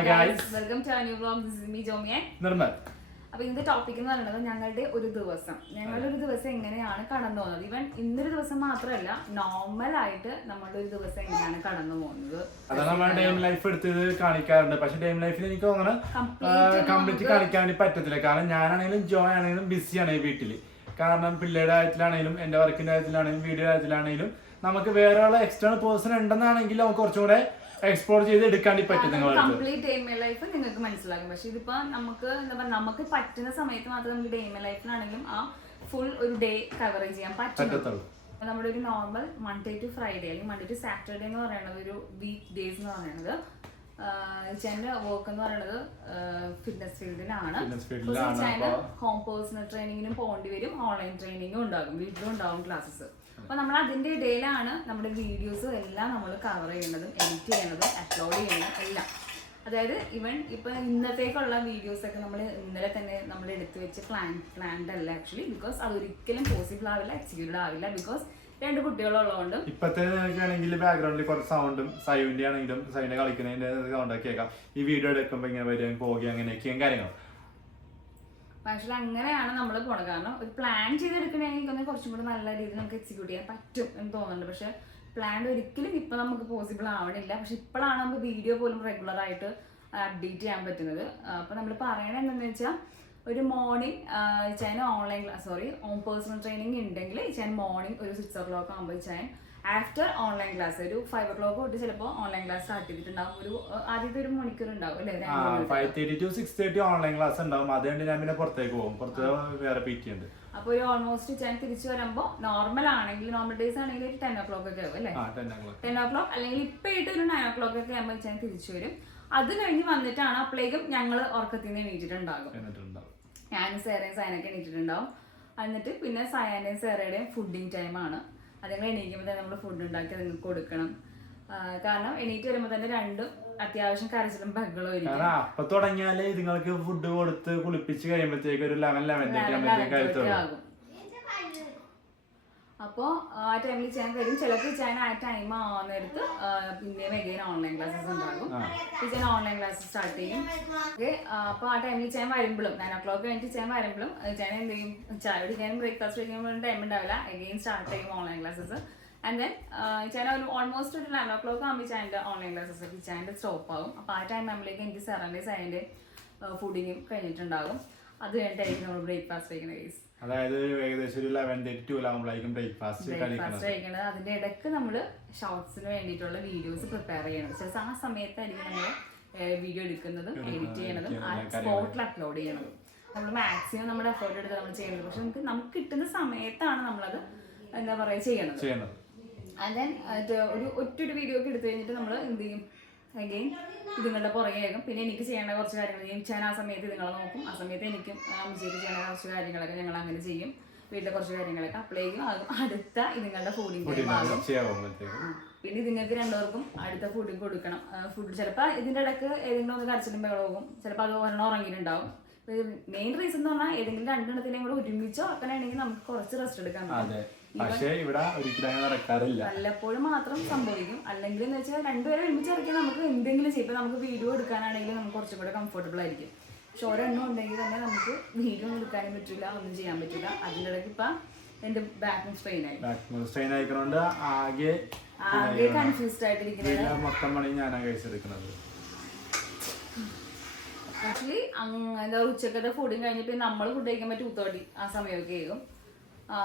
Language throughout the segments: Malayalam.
Hi guys. Welcome to our new vlog. This is me, Jomi. Nirmal. അപ്പോൾ ഇന്നത്തെ ടോപ്പിക് എന്ന് പറയുന്നത് ഞങ്ങളുടെ ഒരു ദിവസം എങ്ങനെയാണ് കടന്നു പോകുന്നത്. ഈവൻ ഇന്നൊരു ദിവസം മാത്രമല്ല, നോർമൽ ആയിട്ട് നമ്മുടെ ഒരു ദിവസം എങ്ങനെയാണ് കടന്നു പോകുന്നത്. അതാണ് നമ്മൾ ഡേ ലൈഫ് എടുത്തത് കാണിക്കാറുണ്ട്. പക്ഷെ ഡേ ലൈഫിൽ എനിക്ക് തോന്നുന്നു കംപ്ലീറ്റ് കാണിക്കാൻ വേണ്ടി പറ്റത്തില്ല. കാരണം ഞാനാണെങ്കിലും ജോയ് ആണെങ്കിലും ബിസിയാണ് ഈ വീട്ടിൽ. കാരണം പിള്ളേരുടെ കാര്യത്തിലാണെങ്കിലും എന്റെ വർക്കിന്റെ കാര്യത്തിലാണെങ്കിലും വീഡിയോ കാര്യത്തിലാണെങ്കിലും നമുക്ക് വേറെ എക്സ്റ്റേണൽ പേഴ്സൺ ഉണ്ടെന്നാണെങ്കിൽ നമുക്ക് കുറച്ചും കൂടെ എക്സ്പ്ലോർ ചെയ്ത് എടുക്കാൻ പറ്റും. കംപ്ലീറ്റ് ഡേ മൈ ലൈഫ് നിങ്ങൾക്ക് മനസ്സിലാകും. പക്ഷെ ഇതിപ്പോ നമുക്ക് എന്താ പറയുക, നമുക്ക് പറ്റുന്ന സമയത്ത് മാത്രമേ നമുക്ക് ഡേ മൈ ലൈഫിലാണെങ്കിലും ആ ഫുൾ ഒരു ഡേ കവറേജ് ചെയ്യാൻ പറ്റത്തുള്ളൂ. നമ്മുടെ ഒരു നോർമൽ മൺഡേ ടു ഫ്രൈഡേ അല്ലെങ്കിൽ മൺഡേ ടു സാറ്റർഡേ എന്ന് പറയുന്നത് ഒരു വീക്ക് ഡേയ്സ് എന്ന് പറയുന്നത് ചേട്ടൻ്റെ വർക്ക് എന്ന് പറയുന്നത് ഫിറ്റ്നസ് ഫീൽഡിലാണ്. ചേട്ടൻ ഹോം പേഴ്സണൽ ട്രെയിനിങ്ങിനും പോകേണ്ടി വരും, ഓൺലൈൻ ട്രെയിനിങ്ങും ഉണ്ടാകും, വീട്ടിലും ഉണ്ടാകും ക്ലാസ്സസ്. അപ്പോൾ നമ്മൾ അതിൻ്റെ ഇടയിലാണ് നമ്മുടെ വീഡിയോസും എല്ലാം നമ്മൾ കവർ ചെയ്യുന്നതും എഡിറ്റ് ചെയ്യുന്നതും അപ്ലോഡ് ചെയ്യുന്നതും എല്ലാം. അതായത് ഇപ്പം ഇന്നത്തേക്കുള്ള വീഡിയോസൊക്കെ നമ്മൾ ഇന്നലെ തന്നെ നമ്മൾ എടുത്തു വെച്ച് പ്ലാൻഡ് അല്ല ആക്ച്വലി. ബിക്കോസ് അതൊരിക്കലും പോസിബിൾ ആവില്ല, എക്സിക്യൂട്ടഡ് ആവില്ല. ബിക്കോസ് 2 കുട്ടികളുള്ളതുകൊണ്ട് ഇപ്പത്തെ ആണെങ്കിൽ ബാക്ക്ഗ്രൗണ്ടിൽ കുറച്ച് സൗണ്ടും സൈവിന്റെ ആണെങ്കിലും സൈവിന്റെ കളിക്കുന്നതിന്റെ സൗണ്ടൊക്കെ കേൾക്കാം. ഈ വീഡിയോ എടുക്കുമ്പോൾ ഇങ്ങനെ വരികയും പോവുകയും അങ്ങനെയൊക്കെയും കാര്യങ്ങൾ. പക്ഷേ അങ്ങനെയാണ് നമ്മൾ പോണത്. കാരണം ഒരു പ്ലാൻ ചെയ്തെടുക്കണമെങ്കിൽ കുറച്ചും കൂടെ നല്ല രീതിയിൽ നമുക്ക് എക്സിക്യൂട്ട് ചെയ്യാൻ പറ്റും എന്ന് തോന്നുന്നുണ്ട്. പക്ഷെ പ്ലാൻ ഒരിക്കലും ഇപ്പം നമുക്ക് പോസിബിൾ ആവണില്ല. പക്ഷെ ഇപ്പോഴാണ് നമുക്ക് വീഡിയോ പോലും റെഗുലർ ആയിട്ട് അപ്ഡേറ്റ് ചെയ്യാൻ പറ്റുന്നത്. അപ്പോൾ നമ്മൾ പറയണത് എന്താണെന്ന് വെച്ചാൽ, ഒരു മോർണിംഗ് ചെയ്യാൻ ഹോം പേഴ്സണൽ ട്രെയിനിങ് ഉണ്ടെങ്കിൽ ചെയ്യാൻ മോർണിംഗ് ഒരു 6 o'clock ആകുമ്പോൾ ചെയ്യാൻ ആഫ്റ്റർ ഓൺലൈൻ ക്ലാസ് ഒരു 5 o'clock തൊട്ട് ചിലപ്പോൾ ഓൺലൈൻ ക്ലാസ് സ്റ്റാർട്ട് ചെയ്തിട്ടുണ്ടാവും. ഒരു ആദ്യത്തെ ഒരു മണിക്കൂർ ഉണ്ടാവും അല്ലേ, 5:30 to 6:30 ഓൺലൈൻ ക്ലാസ് ഉണ്ടാവും. അതുകൊണ്ട് ഞാൻ പിന്നെ പുറത്തേക്ക് പോകും, പുറത്ത് വേറെ പീറ്റ് ഉണ്ട്. അപ്പോൾ ഒരു ഓൾമോസ്റ്റ് ഞാൻ തിരിച്ചു വരുമ്പോൾ നോർമൽ ഡേയ്സ് ആണെങ്കിൽ ഒരു 10 o'clock ഒക്കെ ആവും അല്ലേ, 10 o'clock അല്ലെങ്കിൽ ഇപ്പം ആയിട്ട് ഒരു 9 o'clock ഒക്കെ ആകുമ്പോൾ ഞാൻ തിരിച്ചു വരും. അത് കഴിഞ്ഞ് വന്നിട്ടാണ് അപ്പോഴേക്കും ഞങ്ങൾ ഉറക്കത്തിൽ നിന്ന് എണീറ്റിട്ടുണ്ടാകും. ഞാനും സയനൊക്കെ എണീറ്റിട്ടുണ്ടാവും. എന്നിട്ട് പിന്നെ സയാനയും സേറയുടെയും ഫുഡിങ് ടൈമാണ്. അതുങ്ങൾ എണീക്കുമ്പോൾ തന്നെ നമ്മൾ ഫുഡ് ഉണ്ടാക്കി നിങ്ങൾക്ക് കൊടുക്കണം. കാരണം എണീറ്റ് വരുമ്പോൾ തന്നെ രണ്ടും അത്യാവശ്യം കരച്ചിലും ബഹളവും ഇരിക്കും. അപ്പൊ തുടങ്ങിയാല് നിങ്ങൾക്ക് ഫുഡ് കൊടുത്ത് കുളിപ്പിച്ച് കഴിയുമ്പോഴത്തേക്ക് ഒരു 11 ആകും. അപ്പോൾ ആ ടൈമിൽ ചെയ്യാൻ വരും. ചിലപ്പോൾ ചെയ്യാൻ ആ ടൈം ആവുന്നേരത്ത് പിന്നെയും എഗെയിൻ ഓൺലൈൻ ക്ലാസ്സസ് ഉണ്ടാകും. ചെയ്യാൻ ഓൺലൈൻ ക്ലാസ് സ്റ്റാർട്ട് ചെയ്യും. ഓക്കെ, അപ്പോൾ ആ ടൈമിൽ ചെയ്യാൻ വരുമ്പോഴും 9 o'clock കഴിഞ്ഞിട്ട് ചെയ്യാൻ വരുമ്പോഴും ചെയ്യാൻ എന്ത് ചെയ്യും, ചായ കുടിക്കാനും ബ്രേക്ക്ഫാസ്റ്റ് കഴിക്കുമ്പോഴും ടൈം ഉണ്ടാവില്ല. എഗെയിൻ സ്റ്റാർട്ട് ചെയ്യും ഓൺലൈൻ ക്ലാസ്സസ്. ആൻഡ് ദെൻ ചെയ്യാൻ ഒരു ഓൾമോസ്റ്റ് ഒരു 11 o'clock ആകുമ്പോൾ ചായൻ്റെ ഓൺലൈൻ ക്ലാസ്സസ് ഒക്കെ ചായൻ്റെ സ്റ്റോപ്പ് ആകും. അപ്പോൾ ആ ടൈം ആകുമ്പോഴേക്കും എനിക്ക് സെറൻ്റെ ചായൻ്റെ ഫുഡിങ്ങും കഴിഞ്ഞിട്ടുണ്ടാകും. അത് കഴിഞ്ഞിട്ടായിരിക്കും നമ്മൾ ബ്രേക്ക്ഫാസ്റ്റ് കഴിക്കുന്ന കേസ്. അതായത് ഏകദേശം ഒരു 11:12 ആകുമ്പോഴേക്കും ബ്രേക്ക്ഫാസ്റ്റ് കഴിക്കുന്നത്. അതിന്റെ ഇടയ്ക്ക് നമ്മൾ ഷോർട്സിന് വേണ്ടിയിട്ടുള്ള വീഡിയോസ് പ്രിപ്പയർ ചെയ്യണം. ചില ആ സമയത്തായിരിക്കും നമ്മൾ വീഡിയോ എടുക്കുന്നതും എഡിറ്റ് ചെയ്യണതും ആ സ്പോട്ടിൽ അപ്ലോഡ് ചെയ്യണതും. നമ്മൾ മാക്സിമം നമ്മുടെ എഫേർട്ട് എടുത്ത് നമ്മൾ ചെയ്യുന്നത്. പക്ഷെ നമുക്ക് കിട്ടുന്ന സമയത്താണ് നമ്മളത് എന്താ പറയുക ചെയ്യണത്. ആൻഡ് ദെൻ ഒറ്റൊരു വീഡിയോ ഒക്കെ എടുത്തു കഴിഞ്ഞിട്ട് നമ്മൾ എന്ത് ചെയ്യും, അഗെയിൻ ഇതുങ്ങളുടെ പുറകെ ആകും. പിന്നെ എനിക്ക് ചെയ്യേണ്ട കുറച്ച് കാര്യങ്ങൾ ചെയ്യും. ഞാൻ ആ സമയത്ത് ഇതുങ്ങളെ നോക്കും. ആ സമയത്ത് എനിക്കും അമ്മച്ചേക്ക് ചെയ്യേണ്ട കുറച്ച് കാര്യങ്ങളൊക്കെ ഞങ്ങൾ അങ്ങനെ ചെയ്യും. വീട്ടിലെ കുറച്ച് കാര്യങ്ങളൊക്കെ അപ്ലൈക്കും ആകും. അടുത്ത ഇതുങ്ങളുടെ ഫുഡിങ് ടൈം ആകും. പിന്നെ ഇതുങ്ങൾക്ക് 2 പേർക്കും അടുത്ത ഫുഡിങ് കൊടുക്കണം. ഫുഡ് ചിലപ്പോൾ ഇതിൻ്റെ ഇടയ്ക്ക് ഏതെങ്കിലും ഒന്ന് കരച്ചിലും ബഹളവും, ചിലപ്പോൾ അത് ഒരെണ്ണം ഉറങ്ങിയിട്ടുണ്ടാവും. മെയിൻ റീസൺ എന്ന് പറഞ്ഞാൽ ഏതെങ്കിലും 2 എണ്ണത്തിനെയും കൂടെ ഒരുമിച്ച് ഉറക്കാനാണെങ്കിൽ നമുക്ക് കുറച്ച് റെസ്റ്റ് എടുക്കാൻ പറ്റും. പക്ഷേ ഇവിടെ ഒരിക്കലും നടക്കാറില്ല, വല്ലപ്പോഴും മാത്രം സംഭവിക്കും. അല്ലെങ്കിൽ എന്ന് വെച്ചാൽ 2 പേരെ ഒരുമിച്ച് ഇറക്കിയാൽ നമുക്ക് എന്തെങ്കിലും ചെയ്യും. ഇപ്പം നമുക്ക് വീഡിയോ എടുക്കാനാണെങ്കിലും നമുക്ക് കുറച്ചും കൂടെ കംഫർട്ടബിൾ ആയിരിക്കും. പക്ഷെ ഒരെണ്ണം ഉണ്ടെങ്കിൽ തന്നെ നമുക്ക് വീഡിയോ ഒന്നും എടുക്കാനും പറ്റില്ല, ഒന്നും ചെയ്യാൻ പറ്റില്ല. അതിൻ്റെ ഇടയ്ക്ക് ഇപ്പം എൻ്റെ ബാക്കും സ്ട്രെയിൻ ആയിക്കൊണ്ട് ആകെ കൺഫ്യൂസ്ഡ് ആയിട്ടിരിക്കുന്നത്. മൊത്തം പണി ഞാനാണ് കഴിച്ചെടുക്കുന്നത്. ആക്ച്വലി എന്താ ഉച്ചക്കത്തെ ഫുഡും കഴിഞ്ഞിട്ട് നമ്മൾ ഫുഡ് കഴിക്കുമ്പോൾ 2:30 ആ സമയമൊക്കെ ആകും.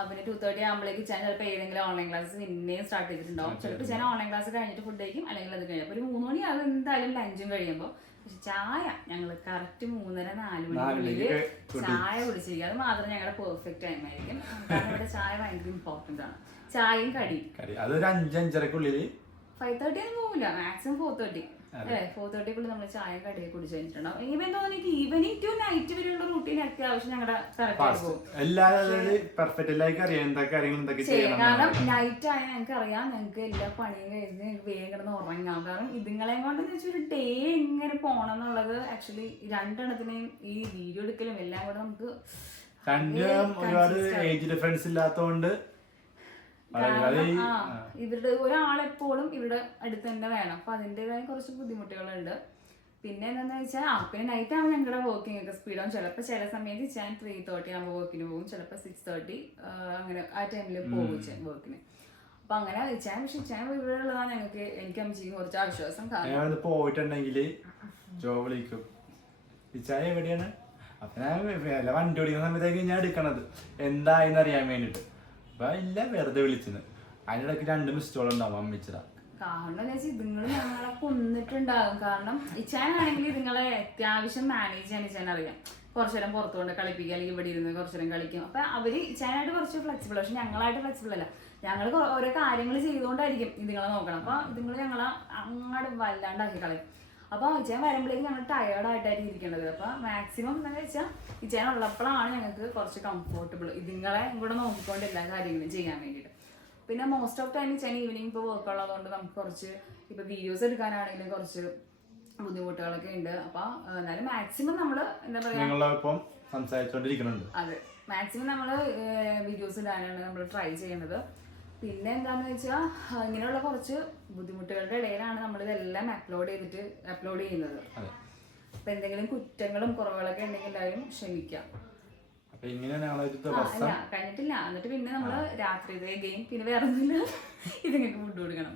പിന്നെ 2:30 ആകുമ്പോഴേക്ക് ഞാൻ ചിലപ്പോൾ ഏതെങ്കിലും ഓൺലൈൻ ക്ലാസ് പിന്നെയും സ്റ്റാർട്ട് ചെയ്തിട്ടുണ്ടാവും. ചിലപ്പോൾ ഞാൻ ഓൺലൈൻ ക്ലാസ് കഴിഞ്ഞിട്ട് ഫുഡ് കഴിക്കും, അല്ലെങ്കിൽ അത് കഴിഞ്ഞപ്പോൾ ഒരു 3 മണിയാകും എന്തായാലും ലഞ്ചും കഴിയുമ്പോൾ. പക്ഷെ ചായ ഞങ്ങൾ കറക്റ്റ് 3:30-4 മണിക്കുള്ളിൽ ചായ കുടിച്ചിരിക്കും. അത് മാത്രം ഞങ്ങളുടെ പെർഫെക്റ്റ് ടൈം ആയിരിക്കും. കാരണം ഇവിടെ ചായ ഭയങ്കര ഇമ്പോർട്ടൻ്റ് ആണ്. ചായയും കടി അതൊരു 5-5:30 5:30 ഒന്നും പോകില്ല, മാക്സിമം 4:30 അല്ലേ. 4:30 നമ്മൾ ചായ കടിയൊക്കെ കുടിച്ചു കഴിഞ്ഞിട്ടുണ്ടാവും. ഈവൻ തോന്നിട്ട് ഈവനിങ് ടു നൈറ്റ് വരെയുള്ള റൂട്ടീൻ അത്യാവശ്യം ഞങ്ങളുടെ കറക്റ്റ് പോകും. കാരണം നൈറ്റ് ആയാൽ ഞങ്ങൾക്ക് അറിയാം, ഞങ്ങൾക്ക് എല്ലാ പണിയും കഴിഞ്ഞ് ഞങ്ങൾക്ക് വേഗം കിടന്ന് ഉറങ്ങാം. കാരണം ഇതുങ്ങളെയും കൊണ്ട് വെച്ചാൽ ഒരു ഡേ എങ്ങനെ പോകണം എന്നുള്ളത് ആക്ച്വലി 2 എണ്ണത്തിനെയും ഈ വീഡിയോ എടുക്കലും എല്ലാം കൂടെ നമുക്ക് ഒരുപാട് ഏജ് ഡിഫറൻസ് ഇല്ലാത്തതുകൊണ്ട് ഇവരുടെ ഒരാളെപ്പോഴും ഇവിടെ അടുത്ത് തന്നെ വേണം. അപ്പൊ അതിൻ്റെതായ കുറച്ച് ബുദ്ധിമുട്ടുകളുണ്ട്. പിന്നെ എന്താണെന്ന് വെച്ചാൽ പിന്നെ നൈറ്റ് ആകുമ്പോൾ ഞങ്ങളുടെ വർക്കിംഗ് ഒക്കെ സ്പീഡാവും. ചിലപ്പോൾ ചില സമയത്ത് ഞാൻ 3:30 ആകുമ്പോൾ വർക്കിന് പോകും, ചിലപ്പോൾ 6:30 അങ്ങനെ ആ ടൈമിൽ പോകും വർക്കിന്. അപ്പൊ അങ്ങനെ ഇച്ചാൻ ഇവിടെ ഉള്ളതാണ് എനിക്ക് അമ്മച്ചിക്ക് കുറച്ച് ആശ്വാസം. കാരണം പോയിട്ടുണ്ടെങ്കിൽ ജോ വിളിക്കും ഇച്ചായ എവിടെയാണ്, അപ്പൊ ഞാൻ വണ്ടി ഓടിക്കുന്ന സമയത്തേക്ക് ഞാൻ എടുക്കണത് എന്തായെന്ന് അറിയാൻ വേണ്ടിട്ട്. അപ്പൊ ഇല്ല വെറുതെ വിളിച്ചത്. അതിനിടയ്ക്ക് 2 മിസ് കോൾ ഉണ്ടാവും അമ്മച്ചിട. കാരണം എന്താ വെച്ചാൽ ഇതുങ്ങൾ ഞങ്ങളെ കൊന്നിട്ടുണ്ടാകും. കാരണം ഇച്ചാനാണെങ്കിൽ ഇതുങ്ങളെ അത്യാവശ്യം മാനേജ് ചെയ്യാൻ ഇച്ചാൻ അറിയാം. കുറച്ചു നേരം പുറത്തു കൊണ്ട് കളിപ്പിക്കുക, അല്ലെങ്കിൽ ഇവിടെ ഇരുന്ന് കുറച്ചു നേരം കളിക്കും. അപ്പൊ അവര് ഇച്ചാനായിട്ട് കുറച്ച് ഫ്ലെക്സിബിൾ, പക്ഷെ ഞങ്ങളായിട്ട് ഫ്ലെക്സിബിൾ അല്ല. ഞങ്ങൾ ഓരോ കാര്യങ്ങൾ ചെയ്തുകൊണ്ടായിരിക്കും ഇതുങ്ങളെ നോക്കണം. അപ്പൊ ഇതുങ്ങൾ ഞങ്ങളെ അങ്ങോട്ട് വല്ലാണ്ടാക്കി കളയും. അപ്പൊ ഇച്ചാൻ വരുമ്പോഴേക്കും ഞങ്ങൾ ടയേർഡായിട്ടായിരിക്കും ഇരിക്കേണ്ടത്. അപ്പൊ മാക്സിമം എന്താണെന്ന് വെച്ചാൽ ഇച്ചാൻ ഉള്ളപ്പോഴാണ് ഞങ്ങൾക്ക് കുറച്ച് കംഫർട്ടബിൾ ഇതുങ്ങളെ കൂടെ നോക്കിക്കൊണ്ട് എല്ലാ കാര്യങ്ങളും ചെയ്യാൻ വേണ്ടിയിട്ട്. പിന്നെ most of time Ichan evening ഇപ്പോൾ വർക്ക് ഉള്ളതുകൊണ്ട് നമുക്ക് കുറച്ച് ഇപ്പൊ വീഡിയോസ് എടുക്കാനാണെങ്കിലും കുറച്ച് ബുദ്ധിമുട്ടുകളൊക്കെ ഉണ്ട്. അപ്പൊ എന്നാലും മാക്സിമം നമ്മള് എന്താ പറയാ സംസാരിച്ചോണ്ടിരിക്കുന്നുണ്ട്. അതെ, മാക്സിമം നമ്മള് വീഡിയോസ് ഇടാനാണ് നമ്മൾ ട്രൈ ചെയ്യുന്നത്. പിന്നെ എന്താന്ന് വെച്ചാൽ ഇങ്ങനെയുള്ള കുറച്ച് ബുദ്ധിമുട്ടുകളുടെ ഇടയിലാണ് നമ്മൾ ഇതെല്ലാം അപ്ലോഡ് ചെയ്യുന്നത്. അപ്പൊ എന്തെങ്കിലും കുറ്റങ്ങളും കുറവുകളൊക്കെ ഉണ്ടെങ്കിൽ എല്ലാവരും ക്ഷമിക്കാം. അല്ല കഴിഞ്ഞിട്ടില്ല. എന്നിട്ട് പിന്നെ നമ്മള് രാത്രി ഗെയിം പിന്നെ വേറെ ഒന്നുമില്ല, ഇതിങ്ങൾക്ക് ഫുഡ് കൊടുക്കണം.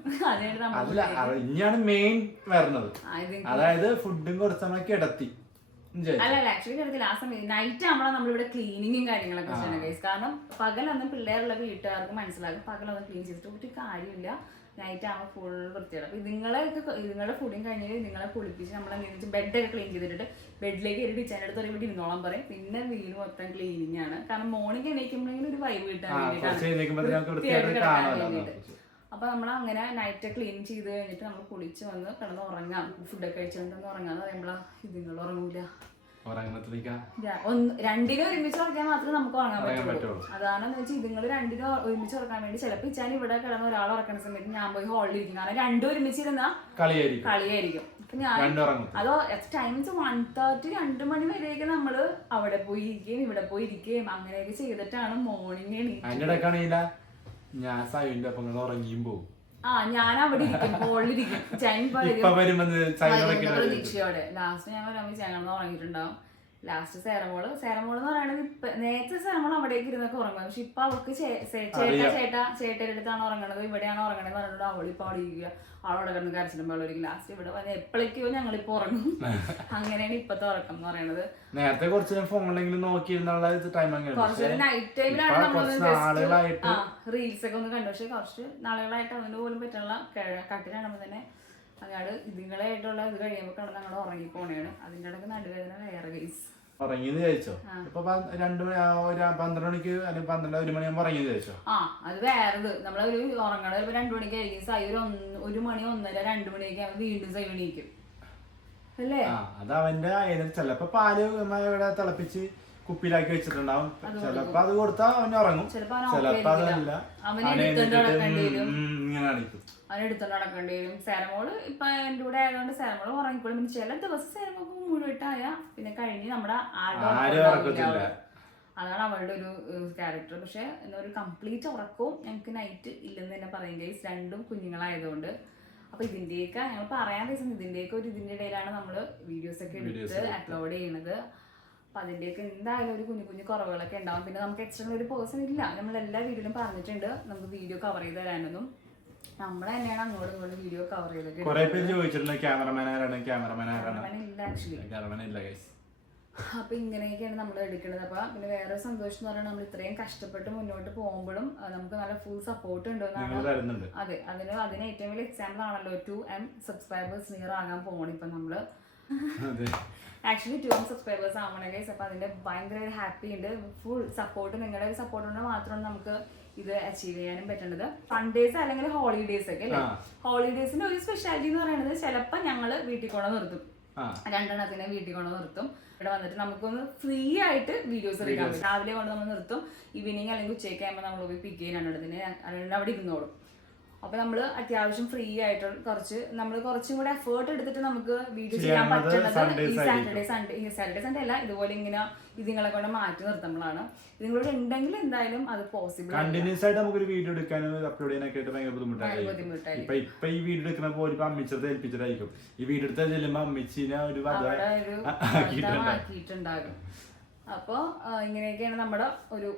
ഇനിയാണ് മെയിൻ വരുന്നത്. അതായത് ഫുഡും കുറച്ച് നമ്മൾ കിടത്തി. അല്ല ആക്ച്വലി കിടത്തില്ല. ആ സമയം നൈറ്റ് ആകുമ്പോഴാണ് നമ്മളിവിടെ ക്ലീനിങ്ങും കാര്യങ്ങളൊക്കെ ചെയ്യണം ഗൈസ്. കാരണം പകലൊന്നും പിള്ളേരുള്ള വീട്ടുകാർക്ക് മനസ്സിലാകും പകലൊന്നും ക്ലീൻ ചെയ്തിട്ട് ഒരു കാര്യമില്ല. നൈറ്റ് ആകുമ്പോൾ ഫുൾ വൃത്തിയാണ്. അപ്പൊ ഇതുങ്ങളുടെ ഫുഡിങ് കഴിഞ്ഞ് നിങ്ങളെ കുളിപ്പിച്ച് നമ്മളെന്തെങ്കിലും ബെഡൊക്കെ ക്ലീൻ ചെയ്തിട്ട് ബെഡിലേക്ക് ഒരു കിച്ചൻ്റെ അടുത്ത് ഇവിടെ ഇരുന്നോളം പറയും. പിന്നെ വീട് മൊത്തം ക്ലീനിങ് ആണ്. കാരണം മോർണിംഗ് എണീക്കുമ്പോഴെങ്കിലും ഒരു വൈബ് കിട്ടാൻ വേണ്ടിയിട്ടാണ്. അപ്പൊ നമ്മൾ അങ്ങനെ നൈറ്റ് ക്ലീൻ ചെയ്ത് കഴിഞ്ഞിട്ട് നമ്മൾ കുളിച്ച് വന്ന് കിടന്ന് ഉറങ്ങാം, ഫുഡൊക്കെ കഴിച്ചുകൊണ്ട് ഉറങ്ങാന്ന് പറയുമ്പോഴാ ഇതുങ്ങൾ ഉറങ്ങൂല. രണ്ടിനും ഒരുമിച്ച് ഉറക്കാൻ മാത്രമേ നമുക്ക് ഉറങ്ങാൻ പറ്റുള്ളൂ. അതാണെന്ന് വെച്ചാൽ ഇതുങ്ങൾ രണ്ടിനും ഒരുമിച്ച് ഉറക്കാൻ വേണ്ടി ചിലപ്പോൾ ഇച്ചാൻ ഇവിടെ കിടന്ന് ഒരാൾ ഉറക്കുന്ന സമയത്ത് ഞാൻ പോയി ഹോളിലിരിക്കും. കാരണം രണ്ടും ഒരുമിച്ച് ഇരുന്നാ കളിയായിരിക്കും. അപ്പൊ ഞാൻ അതോ ടൈം 1:30 2 മണി വരെയൊക്കെ നമ്മള് അവിടെ പോയി ഇരിക്കുകയും ഇവിടെ പോയി ഇരിക്കുകയും അങ്ങനെയൊക്കെ ചെയ്തിട്ടാണ് മോർണിംഗ് എണീറ്റ്. ഞാൻ സൈഡിന്റെ ഒപ്പം ഉറങ്ങിയും പോകും. ഞാൻ അവിടെ ഇരിക്കും, ഹോളിലിരിക്കും. പ്രതീക്ഷയോടെ ലാസ്റ്റ് ഞാൻ വരുമ്പോൾ ചേങ്ങന്ന് ഉറങ്ങിയിട്ടുണ്ടാവും. ലാസ്റ്റ് സേറമോള് എന്ന് പറയുന്നത് നേരത്തെ സേറമോൾ അവിടേക്ക് ഇരുന്നൊക്കെ ഉറങ്ങും. പക്ഷെ ഇപ്പൊ അവൾക്ക് ചേട്ടയുടെ അടുത്താണ് ഉറങ്ങണത്, ഇവിടെയാണ് ഉറങ്ങണത് പറഞ്ഞിട്ട് അവളിപ്പോ അവിടെ ഇരിക്കുക. അവളവിടെ കിടന്ന് കരച്ചിലും വെള്ളമൊരിക്കും. ലാസ്റ്റ് ഇവിടെ വന്ന് എപ്പോഴേക്കോ ഞങ്ങളിപ്പോ ഉറങ്ങും. അങ്ങനെയാണ് ഇപ്പത്തെ ഉറക്കം എന്ന് പറയുന്നത്. നേരത്തെ കുറച്ച് ഫോണിലെങ്കിലും നോക്കിയിരുന്നുള്ള ടൈം കുറച്ച് നൈറ്റ് ടൈമിലാണ് നമ്മൾ റീൽസ് ഒക്കെ ഒന്ന് കണ്ടു. പക്ഷെ കുറച്ച് നാളുകളായിട്ട് അതിന് പോലും പറ്റുള്ള കട്ടിലാണുമ്പോ തന്നെ അങ്ങാട് ഇതുങ്ങളായിട്ടുള്ള ഇത് കഴിയുമ്പോൾ കിടന്ന് അങ്ങോട്ട് ഉറങ്ങിപ്പോണേണ്. അതിന്റെ ഇടയ്ക്ക് നടുവേദന വേറെ കേസ്. ഉറങ്ങിയെന്ന് ചോദിച്ചോ? ഇപ്പൊ 2 മണി 12 മണിക്ക് അല്ലെങ്കിൽ 12 1 മണിയാകുമ്പോ ഉറങ്ങിയെന്ന് ചോദിച്ചോ? അത് വേറത്. നമ്മളൊരു ഉറങ്ങണ ചിലപ്പോ 2 മണിക്കായിരിക്കും. സൈ 1 മണി 1:30 2 മണിയൊക്കെ ആകുമ്പോൾ വീണ്ടും സൈ എണീക്കും അല്ലേ? അത് അവന്റെ ചിലപ്പോ പാല് ഇവിടെ തിളപ്പിച്ച് കുപ്പിയിലാക്കി വെച്ചിട്ടുണ്ടാവും. ചിലപ്പോ അത് കൊടുത്താ അവൻ ഉറങ്ങും, ചിലപ്പോ അതല്ല അവനെടുത്തോണ്ട് നടക്കേണ്ടി ഇങ്ങനെ വരും. സേറമോള് ഇപ്പൊ എന്റെ കൂടെ ആയതുകൊണ്ട് സേറമോള് ഉറങ്ങിക്കോളും. പിന്നെ ചില ദിവസം സേറമോൾക്ക് മുഴുവട്ടായ പിന്നെ കഴിഞ്ഞ് നമ്മുടെ അതാണ് അവളുടെ ഒരു ക്യാരക്ടർ. പക്ഷെ ഒരു കംപ്ലീറ്റ് ഉറക്കവും ഞങ്ങൾക്ക് നൈറ്റ് ഇല്ലെന്ന് തന്നെ പറയും ഗൈസ്, രണ്ടും കുഞ്ഞുങ്ങളായതുകൊണ്ട്. അപ്പൊ ഇതിന്റെയൊക്കെ ഞങ്ങൾ പറയാൻ ദിവസം ഇതിന്റെയൊക്കെ ഇതിന്റെ ഇടയിലാണ് നമ്മള് വീഡിയോസ് ഒക്കെ എടുത്ത് അപ്ലോഡ് ചെയ്യണത്. അപ്പൊ അതിന്റെയൊക്കെ എന്തായാലും ഒരു കുഞ്ഞു കുറവുകളൊക്കെ ഉണ്ടാവും. പിന്നെ നമുക്ക് എക്സ്ട്രാ ഒരു പേഴ്സൺ ഇല്ല. നമ്മൾ എല്ലാ വീഡിയോയിലും പറഞ്ഞിട്ടുണ്ട് നമുക്ക് വീഡിയോ കവർ ചെയ്ത് തരാനൊന്നും. നമ്മൾ തന്നെയാണ് അങ്ങോട്ടും ഇങ്ങോട്ടും വീഡിയോ കവർ ചെയ്തിട്ട്. അപ്പൊ ഇങ്ങനെയൊക്കെയാണ് നമ്മൾ എടുക്കുന്നത്. അപ്പൊ പിന്നെ വേറെ സന്തോഷം എന്ന് പറഞ്ഞാൽ നമ്മൾ ഇത്രയും കഷ്ടപ്പെട്ട് മുന്നോട്ട് പോകുമ്പോഴും നമുക്ക് നല്ല ഫുൾ സപ്പോർട്ട് ഉണ്ടെന്നാണ്. അതെ, അതിന് ഏറ്റവും വലിയ എക്സാമ്പിൾ ആണല്ലോ 2M സബ്സ്ക്രൈബേഴ്സ് നിയർ ആകാൻ പോകണം ഇപ്പൊ നമ്മള്. ആക്ച്വലി 2M സബ്സ്ക്രൈബേഴ്സ് ആവണേ ഗൈസ്. അപ്പൊ അതിന്റെ ഭയങ്കര ഹാപ്പി ഉണ്ട്. ഫുൾ സപ്പോർട്ട്, നിങ്ങളുടെ ഒരു സപ്പോർട്ട് കൊണ്ട് മാത്രമാണ് നമുക്ക് ഇത് അച്ചീവ് ചെയ്യാനും പറ്റുന്നത്. സൺഡേസ് അല്ലെങ്കിൽ ഹോളിഡേസ് ഒക്കെ അല്ലേ? ഹോളിഡേസിന്റെ ഒരു സ്പെഷ്യാലിറ്റി എന്ന് പറയുന്നത് ചിലപ്പോൾ ഞങ്ങള് വീട്ടിൽ കൊണ്ട് നിർത്തും, 2 എണ്ണത്തിനെ വീട്ടിൽ കൊണ്ട് നിർത്തും. ഇവിടെ വന്നിട്ട് നമുക്കൊന്ന് ഫ്രീ ആയിട്ട് വീഡിയോസ് എടുക്കാൻ പറ്റും. രാവിലെ കൊണ്ട് നമ്മൾ നിർത്തും, ഈവനിങ് അല്ലെങ്കിൽ ഉച്ചയ്ക്ക് ആകുമ്പോൾ നമ്മൾ പോയി പിക്ക് ചെയ്യാൻ 2 എണ്ണത്തിന് അവിടെ ഇരുന്നോളും. അപ്പൊ നമ്മള് അത്യാവശ്യം ഫ്രീ ആയിട്ട് കുറച്ചും കൂടെ എഫേർട്ട് എടുത്തിട്ട് നമുക്ക് വീഡിയോ ചെയ്യാൻ പറ്റുന്നത് ഈ സാറ്റർഡേ സൺഡേ അല്ല, ഇതുപോലെ ഇങ്ങനെ ഇതിങ്ങളെ കൊണ്ട് മാറ്റി നിർത്തുമ്പോഴാണ്. ഇതിങ്ങളോട് ഉണ്ടെങ്കിൽ എന്തായാലും അത് പോസിബിൾ. കണ്ടിന്യൂസ് ആയിട്ട് നമുക്കൊരു വീഡിയോ എടുക്കാനും അപ്ലോഡ് ചെയ്യാനൊക്കെ ആയിട്ട് ഭയങ്കര ബുദ്ധിമുട്ടായിരിക്കും. ഇപ്പൊ ഈ വീഡിയോ എടുക്കുന്നപ്പോ ഒരു അമ്മിച്ചത് ഏൽപ്പിച്ചിട്ടായിരിക്കും. ഈ വീഡിയോ എടുത്താൽ ചെല്ലുമ്പോ അമ്മിച്ചിനെ ഒരു ആക്കിയിട്ടുണ്ടാകും. അപ്പോൾ ഇങ്ങനെയൊക്കെയാണ് നമ്മുടെ ഒരു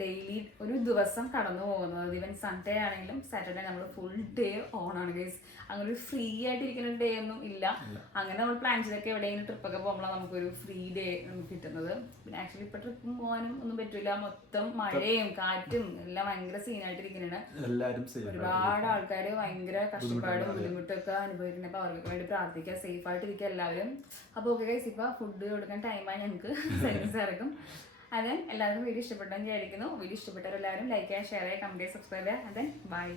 ഡെയിലി ഒരു ദിവസം കടന്നു പോകുന്നത്. ഈവൻ സൺഡേ ആണെങ്കിലും സാറ്റർഡേ നമ്മൾ ഫുൾ ഡേ ഓൺ ആണ് ഗൈസ്. അങ്ങനെ ഒരു ഫ്രീ ആയിട്ടിരിക്കുന്ന ഡേ ഒന്നും ഇല്ല. അങ്ങനെ നമ്മൾ പ്ലാൻ ചെയ്തൊക്കെ എവിടെയെങ്കിലും ട്രിപ്പൊക്കെ പോകുമ്പോഴാണ് നമുക്കൊരു ഫ്രീ ഡേ കിട്ടുന്നത്. പിന്നെ ആക്ച്വലി ഇപ്പൊ ട്രിപ്പും പോകാനും ഒന്നും പറ്റില്ല, മൊത്തം മഴയും കാറ്റും എല്ലാം ഭയങ്കര സീനായിട്ടിരിക്കുന്നുണ്ട്. ഒരുപാട് ആൾക്കാർ ഭയങ്കര കഷ്ടപ്പാടും ബുദ്ധിമുട്ടൊക്കെ അനുഭവിക്കുന്നുണ്ട്. അപ്പൊ അവർക്ക് വേണ്ടി പ്രാർത്ഥിക്കുക, സേഫ് ആയിട്ടിരിക്കുക എല്ലാവരും. അപ്പോൾ ഓക്കെ ഗൈസ്, ഇപ്പൊ ഫുഡ് കൊടുക്കാൻ ടൈമായി ഞങ്ങൾക്ക് സർവീസ് ഇറക്കും. അത് എല്ലാവർക്കും വീഡിയോ ഇഷ്ടപ്പെട്ടെന്ന് വിചാരിക്കുന്നു. വീഡിയോ ഇഷ്ടപ്പെട്ടവരെല്ലാവരും ലൈക്ക് ചെയ്യുക, ഷെയർ ചെയ്യുക, കമന്റ് ചെയ്യുക, സബ്സ്ക്രൈബ് ചെയ്യുക. ബൈ.